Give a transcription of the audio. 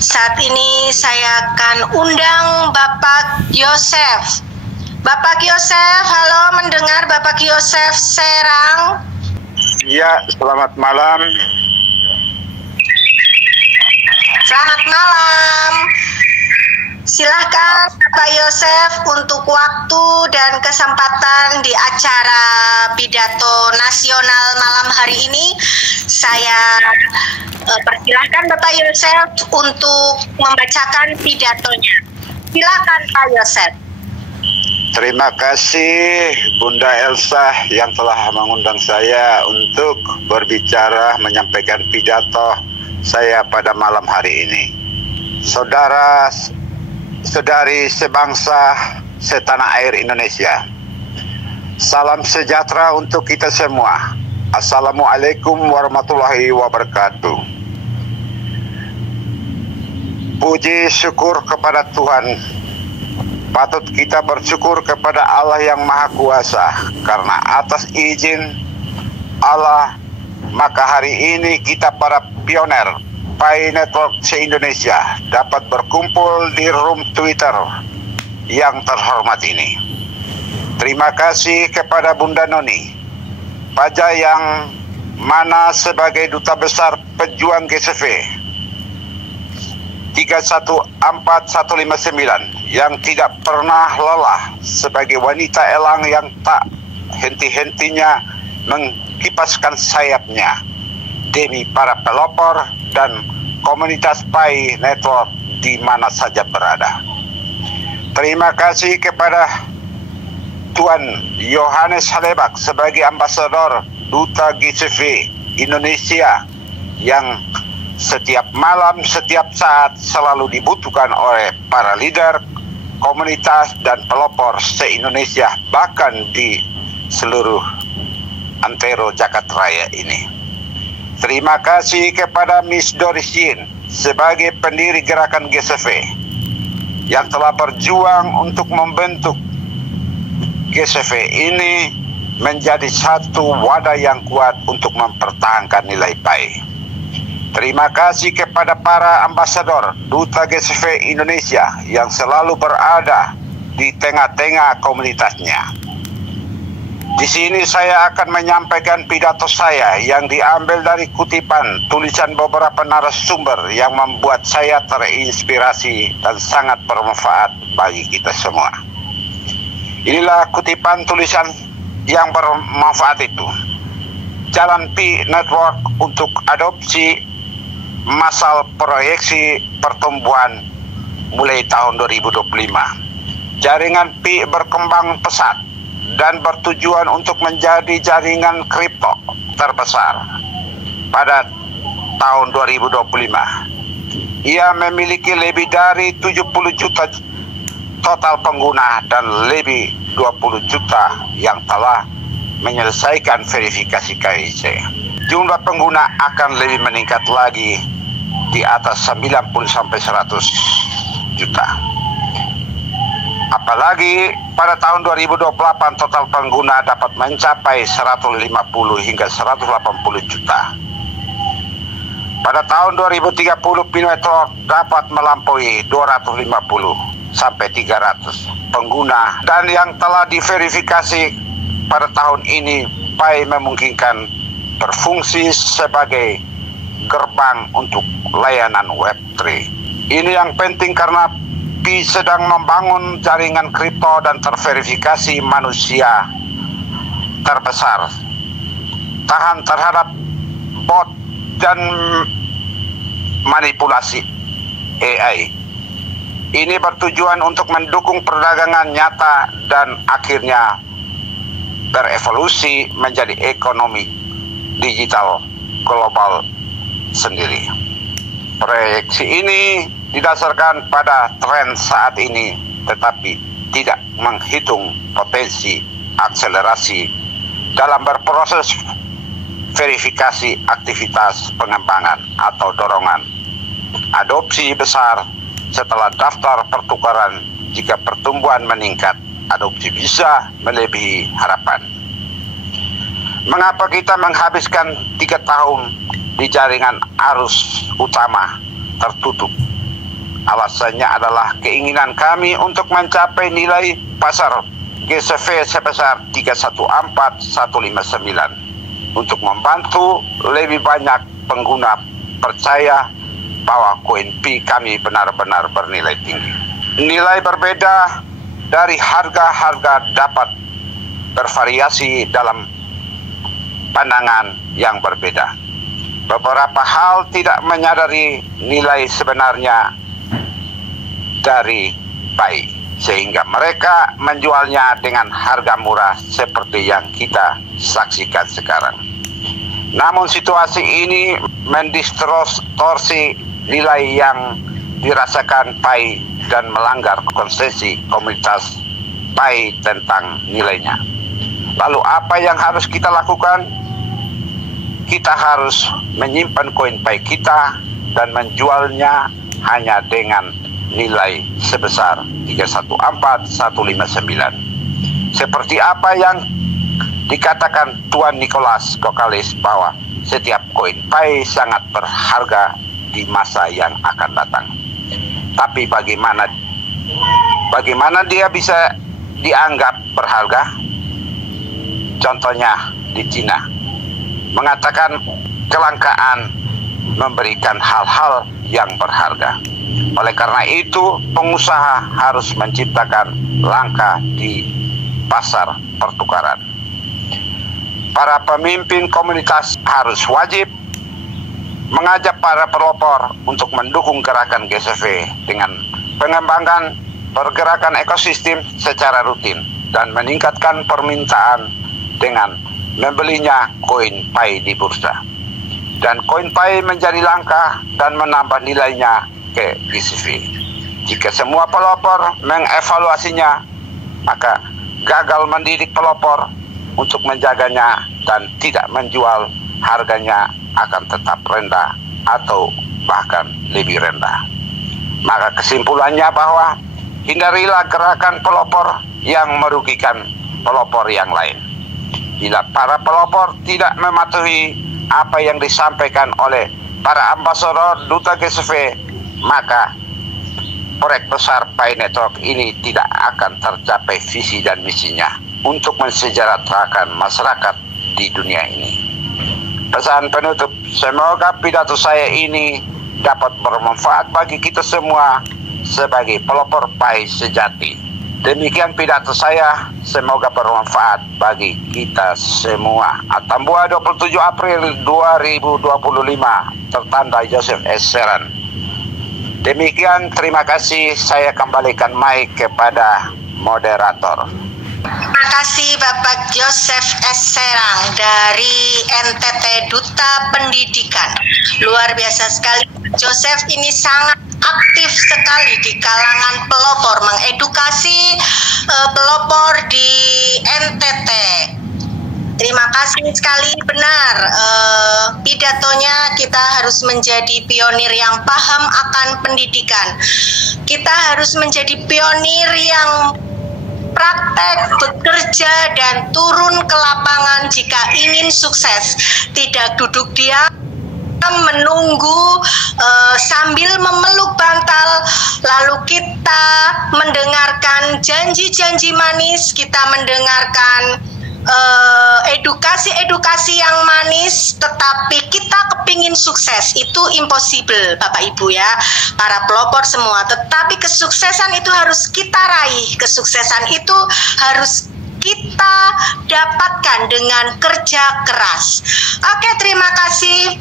Saat ini saya akan undang Bapak Yosef. Bapak Yosef, halo, mendengar Bapak Yosef Serang? Ya, selamat malam. Selamat malam. Silahkan Bapak Yosef untuk waktu dan kesempatan di acara pidato nasional malam hari ini. Saya persilahkan Bapak Yosef untuk membacakan pidatonya. Silakan Pak Yosef. Terima kasih Bunda Elsa yang telah mengundang saya untuk berbicara menyampaikan pidato saya pada malam hari ini. Saudara-saudari sebangsa setanah air Indonesia, salam sejahtera untuk kita semua. Assalamualaikum warahmatullahi wabarakatuh. Puji syukur kepada Tuhan. Patut kita bersyukur kepada Allah yang Maha Kuasa, karena atas izin Allah maka hari ini kita para pioner Pi Network se-Indonesia dapat berkumpul di room Twitter yang terhormat ini. Terima kasih kepada Bunda Noni Paja yang mana sebagai Duta Besar Pejuang GCV 314159 yang tidak pernah lelah sebagai wanita elang yang tak henti-hentinya menghipaskan sayapnya demi para pelopor dan komunitas Pi Network di mana saja berada. Terima kasih kepada Tuan Yohanes Halebak sebagai ambasador Duta GCV Indonesia yang setiap malam, setiap saat selalu dibutuhkan oleh para leader, komunitas, dan pelopor se-Indonesia, bahkan di seluruh antero Jagat Raya ini. Terima kasih kepada Miss Doris Yin sebagai pendiri gerakan GCV yang telah berjuang untuk membentuk GCV ini menjadi satu wadah yang kuat untuk mempertahankan nilai Pi. Terima kasih kepada para ambasador Duta GCV Indonesia yang selalu berada di tengah-tengah komunitasnya. Di sini saya akan menyampaikan pidato saya yang diambil dari kutipan tulisan beberapa narasumber yang membuat saya terinspirasi dan sangat bermanfaat bagi kita semua. Inilah kutipan tulisan yang bermanfaat itu. Jalan Pi Network untuk adopsi massal proyeksi pertumbuhan mulai tahun 2025. Jaringan Pi berkembang pesat dan bertujuan untuk menjadi jaringan kripto terbesar pada tahun 2025. Ia memiliki lebih dari 70 juta total pengguna dan lebih 20 juta yang telah menyelesaikan verifikasi KYC. Jumlah pengguna akan lebih meningkat lagi di atas 90-100 juta. Apalagi pada tahun 2028 total pengguna dapat mencapai 150 hingga 180 juta. Pada tahun 2030 Pi Network dapat melampaui 250 sampai 300 pengguna, dan yang telah diverifikasi pada tahun ini Pi memungkinkan berfungsi sebagai gerbang untuk layanan Web3. Ini yang penting karena Pi sedang membangun jaringan kripto dan terverifikasi manusia terbesar, tahan terhadap bot dan manipulasi AI. Ini bertujuan untuk mendukung perdagangan nyata dan akhirnya berevolusi menjadi ekonomi digital global sendiri. Proyeksi ini didasarkan pada tren saat ini, tetapi tidak menghitung potensi akselerasi dalam berproses verifikasi aktivitas pengembangan atau dorongan adopsi besar setelah daftar pertukaran. Jika pertumbuhan meningkat, adopsi bisa melebihi harapan. Mengapa kita menghabiskan 3 tahun di jaringan arus utama tertutup Alasannya adalah keinginan kami untuk mencapai nilai pasar GCV sebesar 314.159 untuk membantu lebih banyak pengguna percaya bahwa koin Pi kami benar-benar bernilai tinggi. Nilai berbeda dari harga-harga dapat bervariasi dalam pandangan yang berbeda. Beberapa hal tidak menyadari nilai sebenarnya dari Pi, sehingga mereka menjualnya dengan harga murah seperti yang kita saksikan sekarang. Namun situasi ini mendistorsi nilai yang dirasakan Pi dan melanggar konsesi komunitas Pi tentang nilainya. Lalu apa yang harus kita lakukan? Kita harus menyimpan koin Pi kita dan menjualnya hanya dengan nilai sebesar 314.159. Seperti apa yang dikatakan Tuan Nicholas Kokalis bahwa setiap koin Pi sangat berharga di masa yang akan datang. Tapi bagaimana dia bisa dianggap berharga? Contohnya di Cina, mengatakan kelangkaan memberikan hal-hal yang berharga. Oleh karena itu, pengusaha harus menciptakan langka di pasar pertukaran. Para pemimpin komunitas harus wajib mengajak para pelopor untuk mendukung gerakan GCV dengan pengembangan pergerakan ekosistem secara rutin dan meningkatkan permintaan dengan membelinya koin Pi di bursa. Dan koin Pi menjadi langka dan menambah nilainya ke GCV. Jika semua pelopor mengevaluasinya, maka gagal mendidik pelopor untuk menjaganya dan tidak menjual, harganya akan tetap rendah atau bahkan lebih rendah. Maka kesimpulannya bahwa hindarilah gerakan pelopor yang merugikan pelopor yang lain. Bila para pelopor tidak mematuhi apa yang disampaikan oleh para ambasador duta GCV, maka proyek besar Pi Network ini tidak akan tercapai visi dan misinya untuk mensejahterakan masyarakat di dunia ini. Pesan penutup, semoga pidato saya ini dapat bermanfaat bagi kita semua sebagai pelopor Pi sejati. Demikian pidato saya, semoga bermanfaat bagi kita semua. Atambua 27 April 2025, tertanda Joseph S. Serang. Demikian, terima kasih. Saya kembalikan mic kepada moderator. Terima kasih Bapak Joseph S. Serang dari NTT Duta Pendidikan. Luar biasa sekali. Joseph ini sangat aktif sekali di kalangan pelopor, mengedukasi pelopor di NTT. Terima kasih sekali, benar. Pidatonya kita harus menjadi pionir yang paham akan pendidikan. Kita harus menjadi pionir yang praktek, bekerja, dan turun ke lapangan jika ingin sukses. Tidak duduk diam menunggu sambil memeluk bantal, lalu kita mendengarkan janji-janji manis, kita mendengarkan edukasi-edukasi yang manis, tetapi kita kepingin sukses. Itu impossible, Bapak Ibu ya, para pelopor semua. Tetapi kesuksesan itu harus kita raih, kesuksesan itu harus kita dapatkan dengan kerja keras. Oke, terima kasih.